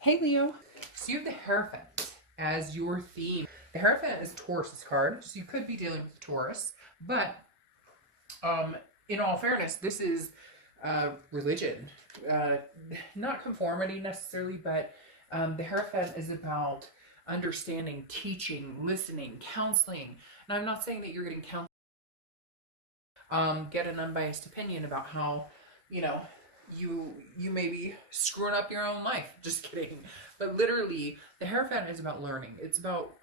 Hey Leo, so you have the Hierophant as your theme. The Hierophant is Taurus card, so you could be dealing with Taurus, but um, in all fairness, this is religion, uh, not conformity necessarily, but the Hierophant is about understanding, teaching, listening, counseling. And I'm not saying that you're getting counseling. Get an unbiased opinion about how, you know, you may be screwing up your own life. Just kidding. But literally, the Hierophant is about learning. It's about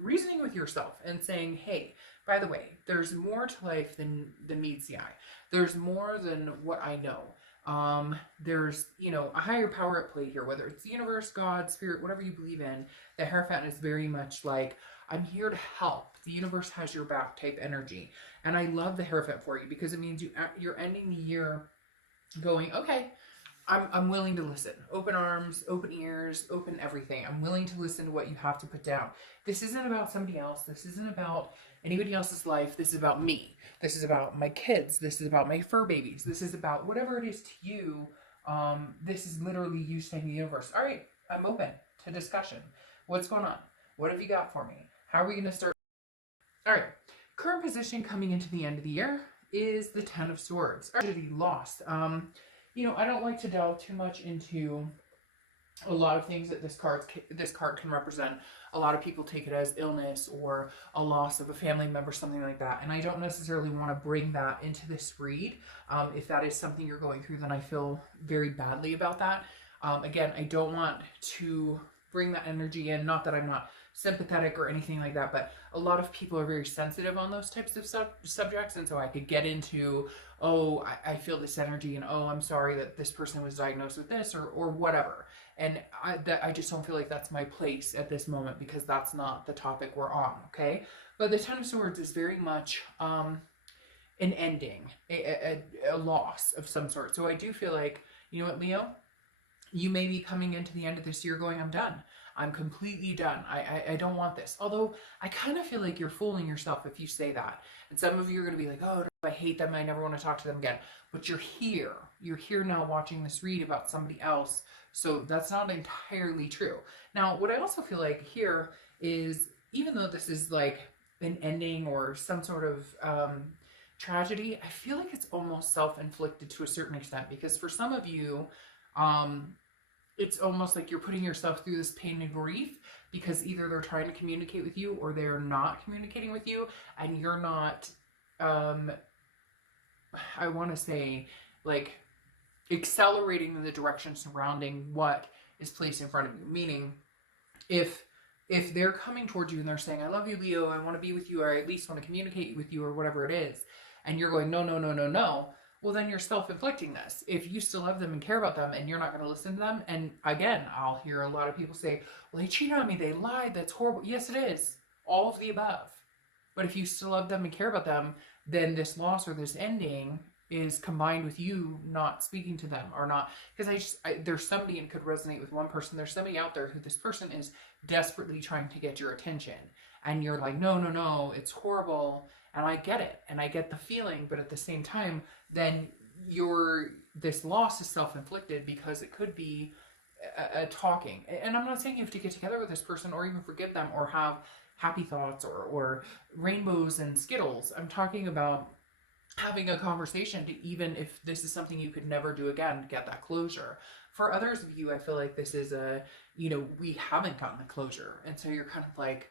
reasoning with yourself and saying, hey, by the way, there's more to life than meets the eye. There's more than what I know. There's, a higher power at play here, whether it's the universe, God, spirit, whatever you believe in. The Hierophant is very much like, I'm here to help. The universe has your back type energy. And I love the Hierophant for you because it means you're ending the year going, okay, I'm willing to listen. Open arms, open ears, open everything. I'm willing to listen to what you have to put down. This isn't about somebody else. This isn't about anybody else's life. This is about me. This is about my kids. This is about my fur babies. This is about whatever it is to you. This is literally you saying to the universe, all right, I'm open to discussion. What's going on? What have you got for me? How are we going to start? All right. Current position coming into the end of the year is the Ten of Swords. Tragedy, lost. I don't like to delve too much into a lot of things that this card can represent. A lot of people take it as illness or a loss of a family member, something like that. And I don't necessarily want to bring that into this read. If that is something you're going through, then I feel very badly about that. Again, I don't want to bring that energy in. Not that I'm not sympathetic or anything like that, but a lot of people are very sensitive on those types of subjects, and so I could get into, oh, I feel this energy, and oh, I'm sorry that this person was diagnosed with this, or whatever. And I just don't feel like that's my place at this moment because that's not the topic we're on, okay? But the Ten of Swords is very much an ending, a loss of some sort. So I do feel like, you know what, Leo? You may be coming into the end of this year going, I'm done. I'm completely done. I don't want this. Although I kind of feel like you're fooling yourself if you say that. And some of you are going to be like, oh, I hate them. I never want to talk to them again. But you're here. You're here now watching this read about somebody else. So that's not entirely true. Now, what I also feel like here is, even though this is like an ending or some sort of tragedy, I feel like it's almost self-inflicted to a certain extent. Because for some of you, it's almost like you're putting yourself through this pain and grief because either they're trying to communicate with you or they're not communicating with you, and you're not, I want to say, like, accelerating in the direction surrounding what is placed in front of you. Meaning, if they're coming towards you and they're saying, I love you, Leo, I want to be with you, or I at least want to communicate with you, or whatever it is, and you're going, no, no, no, no, no, well, then you're self-inflicting this. If you still love them and care about them and you're not going to listen to them, and again, I'll hear a lot of people say, well, they cheated on me, they lied, that's horrible. Yes, it is. All of the above. But if you still love them and care about them, then this loss or this ending is combined with you not speaking to them or not. Because there's somebody, and it could resonate with one person, there's somebody out there who this person is desperately trying to get your attention. And you're like, no, no, no, it's horrible. And I get it. And I get the feeling. But at the same time, then this loss is self-inflicted because it could be a talking. And I'm not saying you have to get together with this person or even forgive them or have happy thoughts or rainbows and Skittles. I'm talking about having a conversation to, even if this is something you could never do again, to get that closure. For others of you, I feel like this is we haven't gotten the closure. And so you're kind of like,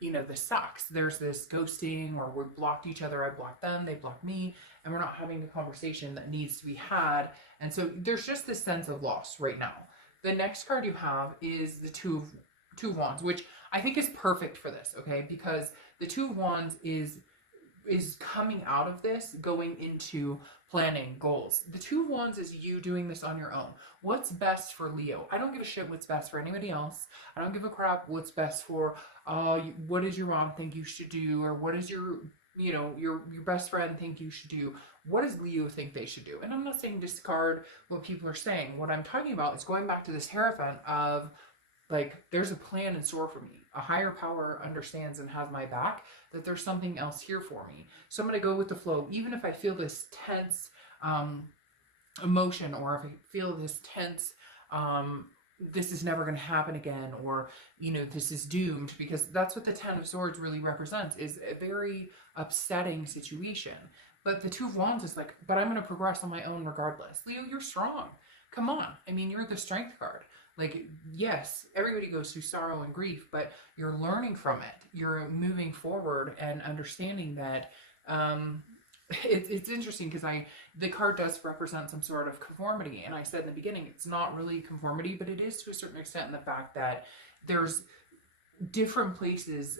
this sucks. There's this ghosting, or we've blocked each other. I blocked them, they blocked me, and we're not having a conversation that needs to be had. And so there's just this sense of loss right now. The next card you have is the Two of Wands, which I think is perfect for this, okay? Because the Two of Wands is coming out of this, going into planning goals. The Two of Wands is you doing this on your own. What's best for Leo? I don't give a shit what's best for anybody else. I don't give a crap what's best for, what does your mom think you should do? Or what does your best friend think you should do? What does Leo think they should do? And I'm not saying discard what people are saying. What I'm talking about is going back to this Hierophant of, like, there's a plan in store for me. A higher power understands and has my back, that there's something else here for me. So I'm going to go with the flow. Even if I feel this tense emotion, or if I feel this tense this is never going to happen again, or, you know, this is doomed, because that's what the Ten of Swords really represents, is a very upsetting situation. But the Two of Wands is like, but I'm going to progress on my own regardless. Leo, you're strong. Come on. I mean, you're the Strength card. Like, yes, everybody goes through sorrow and grief, but you're learning from it. You're moving forward and understanding that, it's interesting because the card does represent some sort of conformity, and I said in the beginning it's not really conformity, but it is to a certain extent in the fact that there's different places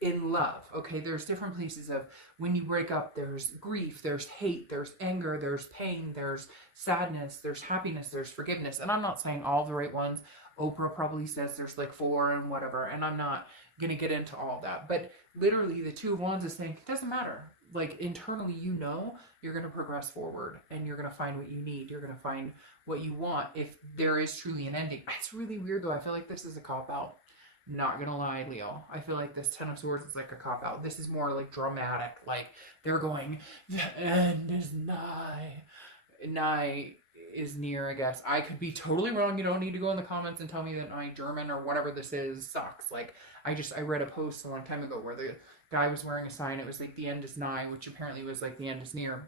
in love. Okay, there's different places of when you break up, there's grief, there's hate, there's anger, there's pain, there's sadness, there's happiness, there's forgiveness. And I'm not saying all the right ones. Oprah probably says there's like 4 and whatever, and I'm not gonna get into all that, but literally the Two of Wands is saying it doesn't matter. Like, internally, you know, you're going to progress forward and you're going to find what you need. You're going to find what you want if there is truly an ending. It's really weird, though. I feel like this is a cop-out. Not going to lie, Leo. I feel like this Ten of Swords is like a cop-out. This is more like dramatic. Like, they're going, the end is nigh. Nigh is near, I guess. I could be totally wrong. You don't need to go in the comments and tell me that my German or whatever this is sucks. Like, I read a post a long time ago where the guy was wearing a sign. It was like the end is nigh, which apparently was like the end is near.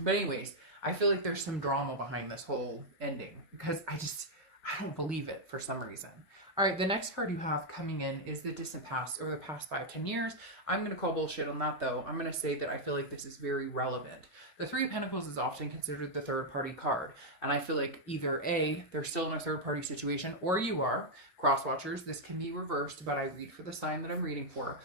But anyways, I feel like there's some drama behind this whole ending because I don't believe it for some reason. All right, the next card you have coming in is the distant past, or the past 5-10 years. I'm going to call bullshit on that, though. I'm going to say that I feel like this is very relevant. The Three of Pentacles is often considered the third-party card, and I feel like either A, they're still in a third-party situation, or you are. Cross-watchers, this can be reversed, but I read for the sign that I'm reading for.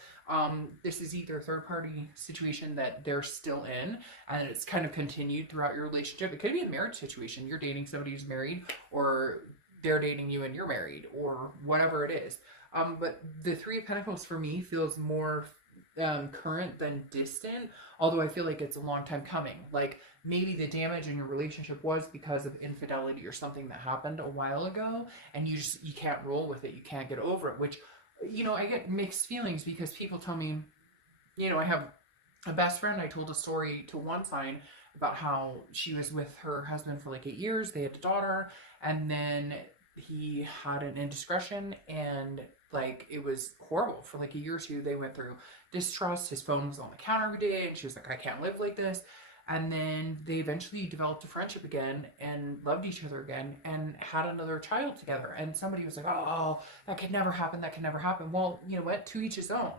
This is either a third-party situation that they're still in, and it's kind of continued throughout your relationship. It could be a marriage situation. You're dating somebody who's married, or they're dating you and you're married, or whatever it is. But the Three of Pentacles for me feels more current than distant, although I feel like it's a long time coming. Like, maybe the damage in your relationship was because of infidelity or something that happened a while ago, and you can't roll with it. You can't get over it, which, you know, I get mixed feelings because people tell me, you know, I have a best friend. I told a story to one sign about how she was with her husband for like 8 years. They had a daughter, and then he had an indiscretion, and like, it was horrible for like a year or two. They went through distrust. His phone was on the counter every day, and she was like, I can't live like this. And then they eventually developed a friendship again and loved each other again and had another child together. And somebody was like, oh, that could never happen. That could never happen. Well, you know what? To each his own.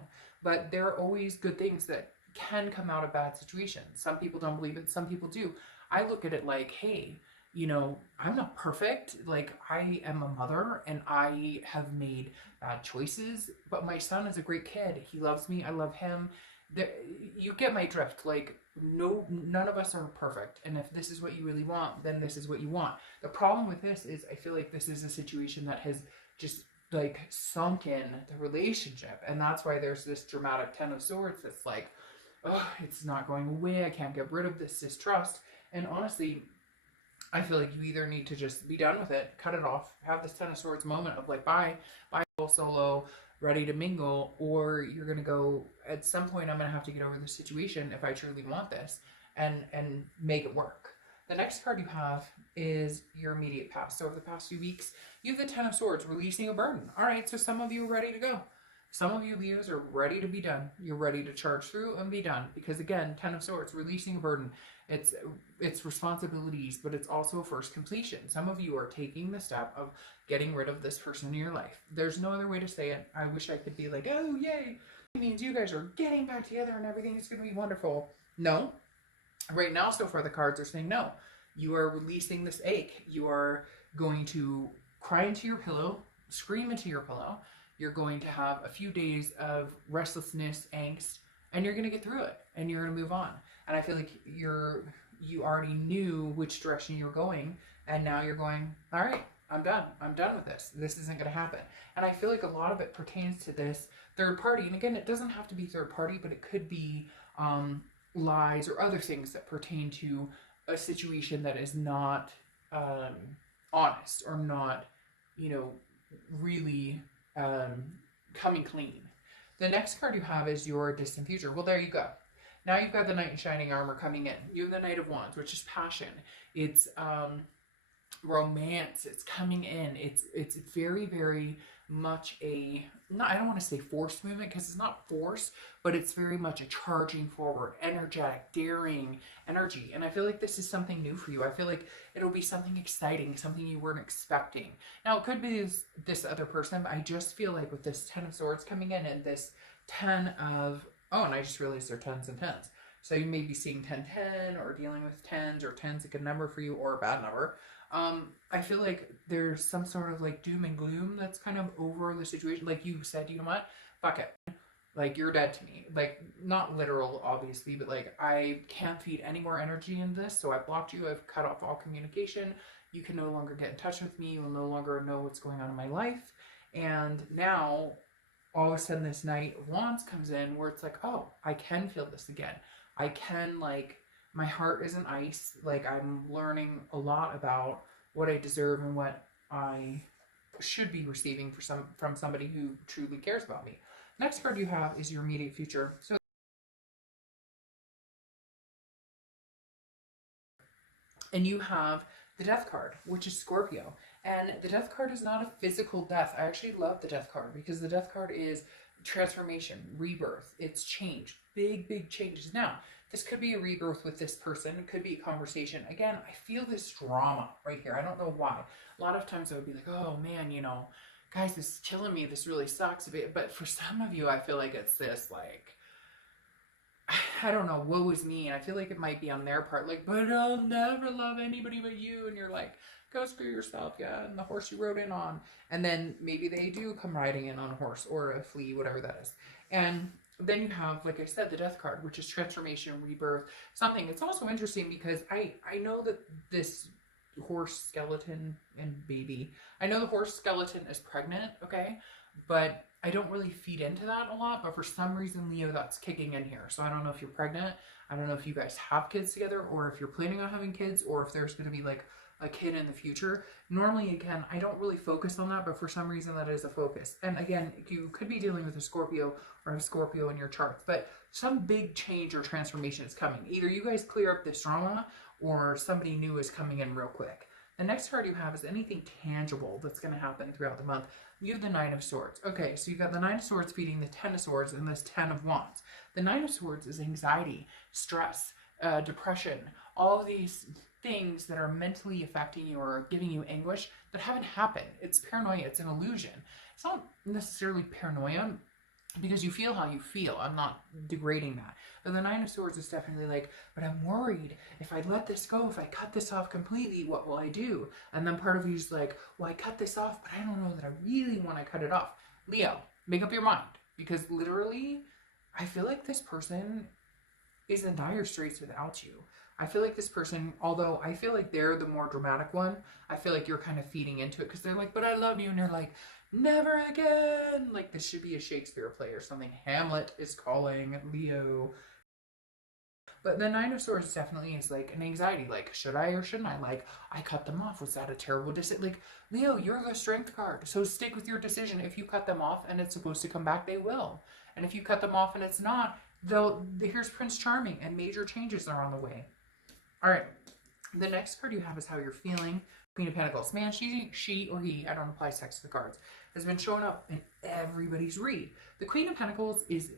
But there are always good things that can come out of bad situations. Some people don't believe it. Some people do. I look at it like, hey, you know, I'm not perfect. Like, I am a mother and I have made bad choices, but my son is a great kid. He loves me. I love him. You get my drift. Like, no, none of us are perfect. And if this is what you really want, then this is what you want. The problem with this is I feel like this is a situation that has just like sunk in the relationship. And that's why there's this dramatic Ten of Swords that's like, oh, it's not going away. I can't get rid of this distrust. And honestly, I feel like you either need to just be done with it, cut it off, have this Ten of Swords moment of like, bye, go solo, ready to mingle, or you're going to go, at some point I'm going to have to get over this situation if I truly want this and make it work. The next card you have is your immediate past. So over the past few weeks, you have the Ten of Swords, releasing a burden. All right, so some of you are ready to go. Some of you Leos are ready to be done. You're ready to charge through and be done. Because again, Ten of Swords, releasing a burden. It's responsibilities, but it's also first completion. Some of you are taking the step of getting rid of this person in your life. There's no other way to say it. I wish I could be like, oh, yay. It means you guys are getting back together and everything is going to be wonderful. No. Right now, so far, the cards are saying no. You are releasing this ache. You are going to cry into your pillow, scream into your pillow. You're going to have a few days of restlessness, angst, and you're going to get through it, and you're going to move on. And I feel like you already knew which direction you're going, and now you're going, all right, I'm done. I'm done with this. This isn't going to happen. And I feel like a lot of it pertains to this third party. And again, it doesn't have to be third party, but it could be lies or other things that pertain to a situation that is not honest or not, you know, really coming clean. The next card you have is your distant future. Well, there you go. Now you've got the Knight in Shining Armor coming in. You have the Knight of Wands, which is passion. It's romance. It's coming in. It's very, very much a, not, I don't want to say forced movement because it's not force, but it's very much a charging forward, energetic, daring energy. And I feel like this is something new for you. I feel like it'll be something exciting, something you weren't expecting. Now it could be this other person, but I just feel like with this 10 of Swords coming in and this 10 of, oh, and I just realized they're 10s and 10s. So you may be seeing 10-10 or dealing with 10s, or 10's a good number for you or a bad number. I feel like there's some sort of like doom and gloom that's kind of over the situation. Like you said, you know what? Fuck it. Like, you're dead to me. Like, not literal, obviously, but like, I can't feed any more energy in this, so I blocked you. I've cut off all communication. You can no longer get in touch with me. You will no longer know what's going on in my life. And now, all of a sudden, this Knight of Wands comes in where it's like, oh, I can feel this again. I can, like, my heart isn't ice. Like, I'm learning a lot about what I deserve and what I should be receiving from somebody who truly cares about me. Next card you have is your immediate future. So, and you have the Death card, which is Scorpio. And the Death card is not a physical death. I actually love the Death card because the Death card is transformation, rebirth. It's change. Big, big changes. Now, this could be a rebirth with this person. It could be a conversation. Again, I feel this drama right here. I don't know why. A lot of times I would be like, oh man, you know, guys, this is killing me. This really sucks. But for some of you, I feel like it's this, like, I don't know, woe is me. And I feel like it might be on their part, like, but I'll never love anybody but you. And you're like, go screw yourself, yeah, and the horse you rode in on. And then maybe they do come riding in on a horse or a flea, whatever that is. And then you have, like I said, the Death card, which is transformation, rebirth, something. It's also interesting because I know that this horse skeleton and baby, I know the horse skeleton is pregnant, okay, but I don't really feed into that a lot. But for some reason, Leo, that's kicking in here. So I don't know if you're pregnant. I don't know if you guys have kids together, or if you're planning on having kids, or if there's going to be like a kid in the future. Normally, again, I don't really focus on that, but for some reason that is a focus. And again, you could be dealing with a Scorpio or a Scorpio in your charts, but some big change or transformation is coming. Either you guys clear up this drama or somebody new is coming in real quick. The next card you have is anything tangible that's going to happen throughout the month. You have the Nine of Swords. Okay, so you've got the Nine of Swords feeding the 10 of Swords and this 10 of Wands. The Nine of Swords is anxiety, stress, depression, all of these things that are mentally affecting you or giving you anguish that haven't happened. It's paranoia. It's an illusion. It's not necessarily paranoia because you feel how you feel. I'm not degrading that. But the Nine of Swords is definitely like, but I'm worried if I let this go, if I cut this off completely, what will I do? And then part of you is like, well, I cut this off, but I don't know that I really want to cut it off. Leo, make up your mind, because literally, I feel like this person is in dire straits without you. I feel like this person, although I feel like they're the more dramatic one, I feel like you're kind of feeding into it because they're like, but I love you. And you're like, never again. Like, this should be a Shakespeare play or something. Hamlet is calling Leo. But the Nine of Swords definitely is like an anxiety. Like, should I or shouldn't I? Like, I cut them off. Was that a terrible decision? Like, Leo, you're the Strength card. So stick with your decision. If you cut them off and it's supposed to come back, they will. And if you cut them off and it's not, here's Prince Charming and major changes are on the way. All right, the next card you have is how you're feeling. Queen of Pentacles. Man, she or he, I don't apply sex to the cards, has been showing up in everybody's read. The Queen of Pentacles is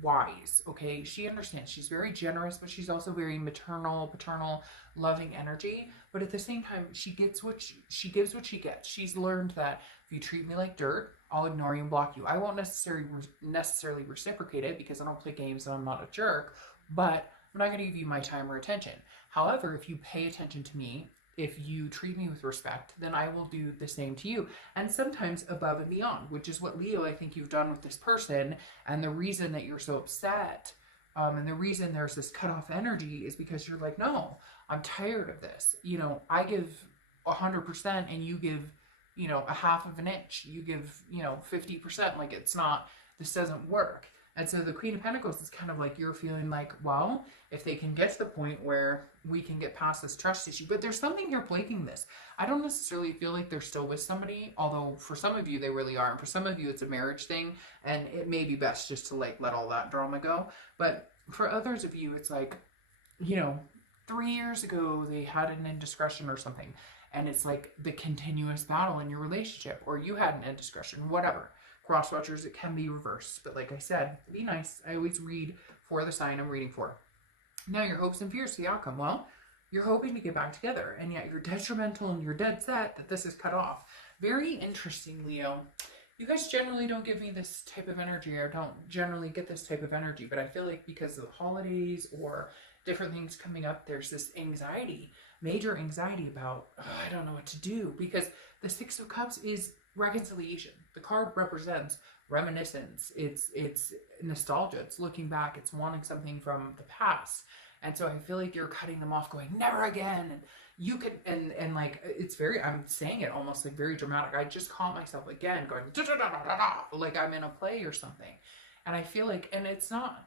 wise, okay? She understands. She's very generous, but she's also very maternal, paternal, loving energy. But at the same time, she gives what she gets. She's learned that if you treat me like dirt, I'll ignore you and block you. I won't necessarily reciprocate it because I don't play games and I'm not a jerk, but I'm not going to give you my time or attention. However, if you pay attention to me, if you treat me with respect, then I will do the same to you. And sometimes above and beyond, which is what, Leo, I think you've done with this person. And the reason that you're so upset, and the reason there's this cutoff energy is because you're like, no, I'm tired of this. You know, I give 100% and you give, you know, a half of an inch. You give, you know, 50%. Like, it's not, this doesn't work. And so the Queen of Pentacles is kind of like you're feeling like, well, if they can get to the point where we can get past this trust issue, but there's something here breaking this. I don't necessarily feel like they're still with somebody, although for some of you they really are. And for some of you it's a marriage thing and it may be best just to like let all that drama go. But for others of you, it's like, you know, 3 years ago they had an indiscretion or something. and it's like the continuous battle in your relationship, or you had an indiscretion, whatever. Cross watchers, it can be reversed, but like I said, be nice. I always read for the sign I'm reading for. Now, your hopes and fears, the outcome. Well, you're hoping to get back together, and yet you're detrimental and you're dead set that this is cut off. Very interesting, Leo. You guys generally don't give me this type of energy, or don't generally get this type of energy, but I feel like because of the holidays or different things coming up, there's this anxiety, major anxiety about, oh, I don't know what to do, because the Six of Cups is reconciliation. The card represents reminiscence. It's nostalgia. It's looking back. It's wanting something from the past. And so I feel like you're cutting them off, going, never again. And you could, and like, it's very, I'm saying it almost like very dramatic. I just caught myself again going, da, da, da, da, da, da, like I'm in a play or something. And I feel like, and it's not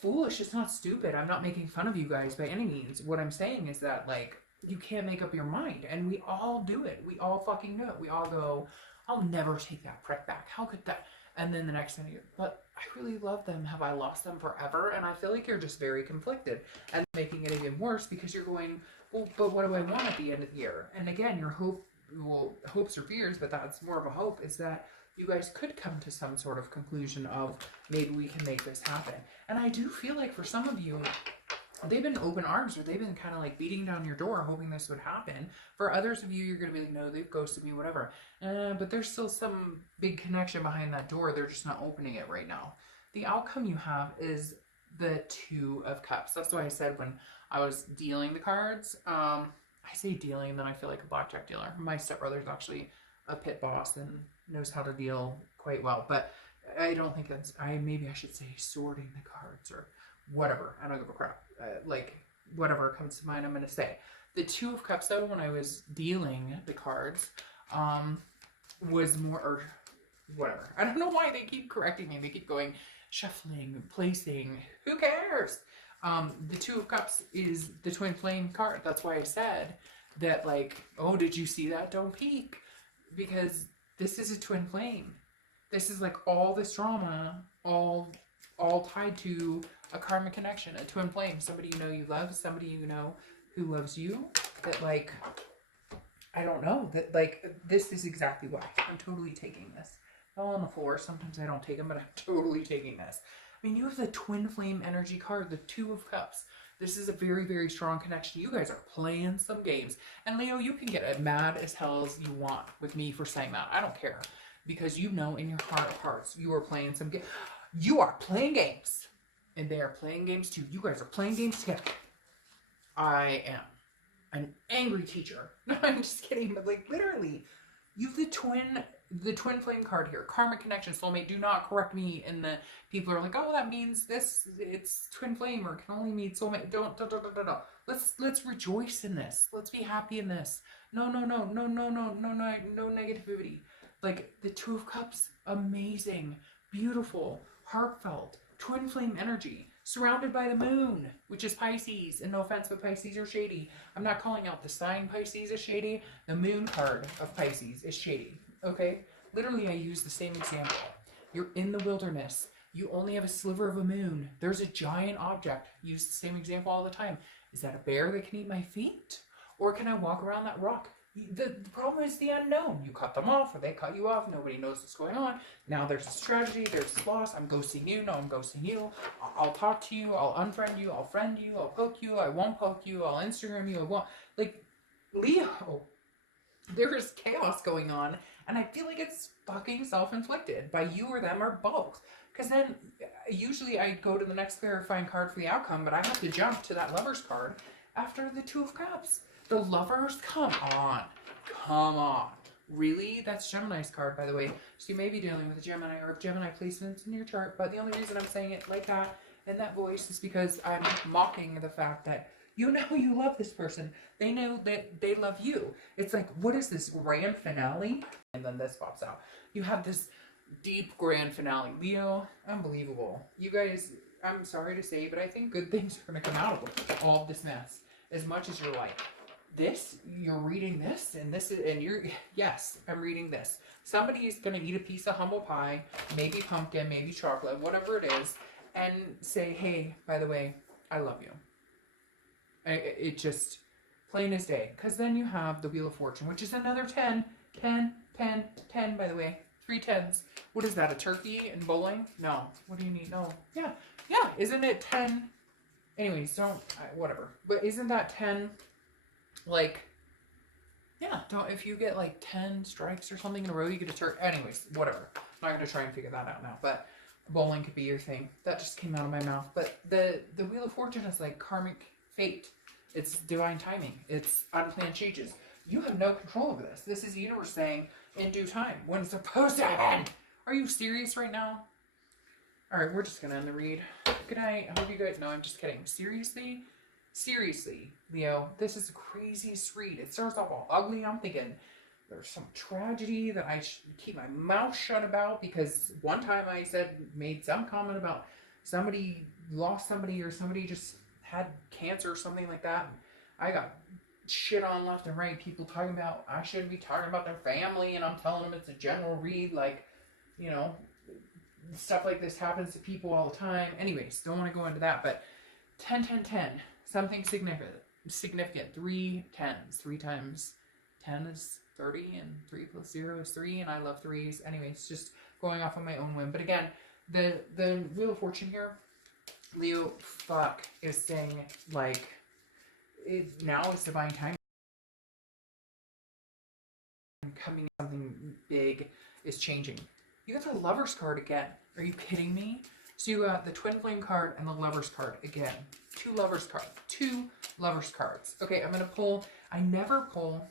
foolish. It's not stupid. I'm not making fun of you guys by any means. What I'm saying is that, like, you can't make up your mind. And we all do it. We all fucking do it. We all go, I'll never take that prick back. How could that? And then the next thing you're, but I really love them. Have I lost them forever? And I feel like you're just very conflicted, and making it even worse because you're going, well, but what do I want at the end of the year? And again, your hopes or fears, but that's more of a hope, is that you guys could come to some sort of conclusion of maybe we can make this happen. And I do feel like for some of you, they've been open arms, or they've been kind of like beating down your door hoping this would happen. For others of you, you're going to be like, no, they've ghosted me, whatever. But there's still some big connection behind that door. They're just not opening it right now. The outcome you have is the Two of Cups. That's why I said when I was dealing the cards, I say dealing, and then I feel like a blackjack dealer. My stepbrother's actually a pit boss and knows how to deal quite well. But I don't think that's, maybe I should say sorting the cards or whatever. I don't give a crap. Like, whatever comes to mind, I'm going to say. The Two of Cups, though, when I was dealing the cards, was more, or whatever. I don't know why they keep correcting me. They keep going, shuffling, placing. Who cares? The Two of Cups is the twin flame card. That's why I said that, like, oh, did you see that? Don't peek. Because this is a twin flame. This is like all this drama, all tied to a karmic connection, a twin flame, somebody you know you love, somebody you know who loves you, that, like, I don't know, that, like, this is exactly why I'm totally taking this. All on the floor, sometimes I don't take them, but I'm totally taking this. I mean, you have the twin flame energy card, the Two of Cups. This is a very, very strong connection. You guys are playing some games. And Leo, you can get as mad as hell as you want with me for saying that. I don't care. Because you know in your heart of hearts, you are playing some games. You are playing games. And they are playing games too. You guys are playing games together. I am an angry teacher. No, I'm just kidding. But, like, literally, you have the twin flame card here. Karmic connection, soulmate. Do not correct me. And the people are like, oh, that means this. It's twin flame, or can only mean soulmate. Don't. Let's rejoice in this. Let's be happy in this. No negativity. Like, the Two of Cups, amazing, beautiful, heartfelt, twin flame energy, surrounded by the moon, which is Pisces. And no offense, but Pisces are shady. I'm not calling out the sign Pisces is shady. The moon card of Pisces is shady. Okay? Literally, I use the same example. You're in the wilderness. You only have a sliver of a moon. There's a giant object. Use the same example all the time. Is that a bear that can eat my feet? Or can I walk around that rock? The problem is the unknown. You cut them off, or they cut you off. Nobody knows what's going on. Now there's this tragedy. There's this loss. I'm ghosting you. No, I'm ghosting you. I'll talk to you. I'll unfriend you. I'll friend you. I'll poke you. I won't poke you. I'll Instagram you. I won't. Like, Leo, there is chaos going on, and I feel like it's fucking self-inflicted by you or them or both. Because then usually I go to the next clarifying card for the outcome, but I have to jump to that Lover's card after the Two of Cups. The Lovers, come on. Really? That's Gemini's card, by the way. So you may be dealing with a Gemini or Gemini placements in your chart, but the only reason I'm saying it like that in that voice is because I'm mocking the fact that you know you love this person. They know that they love you. It's like, what is this grand finale? And then this pops out. You have this deep grand finale. Leo, unbelievable. You guys, I'm sorry to say, but I think good things are going to come out of all of this mess. As much as you're like, this, you're reading this, and this is, and you're, yes, I'm reading this. Somebody is going to eat a piece of humble pie, maybe pumpkin, maybe chocolate, whatever it is, and say, hey, by the way, I love you. It just, plain as day. Because then you have the Wheel of Fortune, which is another 10. 10, 10, 10, by the way. 3 10s. What is that, a turkey in bowling? No. What do you need? No. Yeah. Yeah. Isn't it 10? Anyways, whatever. But isn't that 10, like, yeah, if you get like 10 strikes or something in a row, you get a turkey. Anyways, whatever. I'm not going to try and figure that out now. But bowling could be your thing. That just came out of my mouth. But the Wheel of Fortune is like karmic fate. It's divine timing. It's unplanned changes. You have no control over this. This is the universe saying, in due time, when it's supposed to end. Are you serious right now? All right, we're just going to end the read. Good night. I hope you guys... No, I'm just kidding. Seriously? Seriously, Leo, this is the craziest read. It starts off all ugly. I'm thinking there's some tragedy that I should keep my mouth shut about, because one time I made some comment about somebody lost somebody, or somebody just had cancer or something like that. I got shit on left and right. People talking about I shouldn't be talking about their family, and I'm telling them it's a general read. Like, you know, stuff like this happens to people all the time. Anyways, don't want to go into that, but 10, 10, 10. Something significant. 3 10s. 3 times 10 is 30, and 3 plus 0 is 3, and I love 3s. Anyways, just going off on my own whim. But again, the Wheel of Fortune here, Leo, is saying, like, now is divine time. Coming, something big is changing. You got the Lover's card again. Are you kidding me? So you got the Twin Flame card and the Lover's card again. 2 Lover's cards. 2 Lover's cards. Okay, I'm going to pull. I never pull.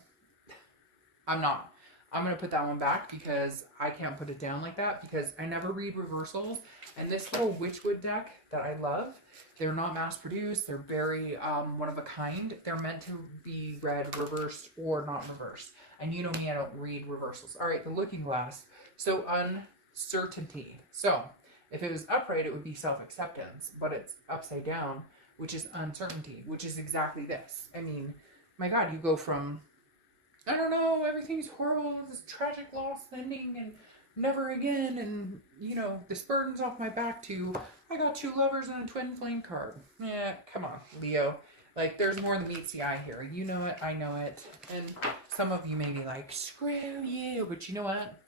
I'm not. I'm going to put that one back because I can't put it down like that, because I never read reversals. And this little Witchwood deck that I love, they're not mass produced. They're very one of a kind. They're meant to be read reversed or not reversed. And you know me, I don't read reversals. All right, the Looking Glass. So uncertainty. So if it was upright, it would be self-acceptance, but it's upside down, which is uncertainty, which is exactly this. I mean, my God, you go from, I don't know, everything's horrible, this tragic loss ending, and never again, and, you know, this burden's off my back, to, I got 2 lovers and a Twin Flame card. Yeah, come on, Leo. Like, there's more than meets the eye here. You know it, I know it, and some of you may be like, screw you, but you know what?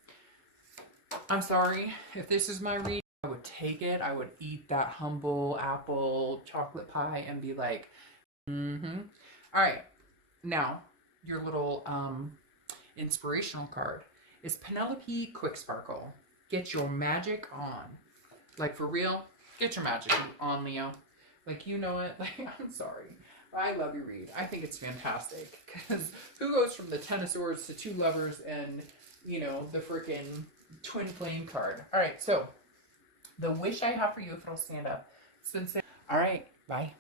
I'm sorry, if this is my read, I would take it. I would eat that humble apple chocolate pie and be like, mm-hmm. All right, now, your little inspirational card is Penelope Quick Sparkle. Get your magic on. Like, for real, get your magic on, Leo. Like, you know it. Like, I'm sorry. I love your read. I think it's fantastic. Because who goes from the 10 of Swords to 2 lovers and, you know, the freaking Twin Flame card. All right, so the wish I have for you, if it'll stand up, it's been saying, all right, bye.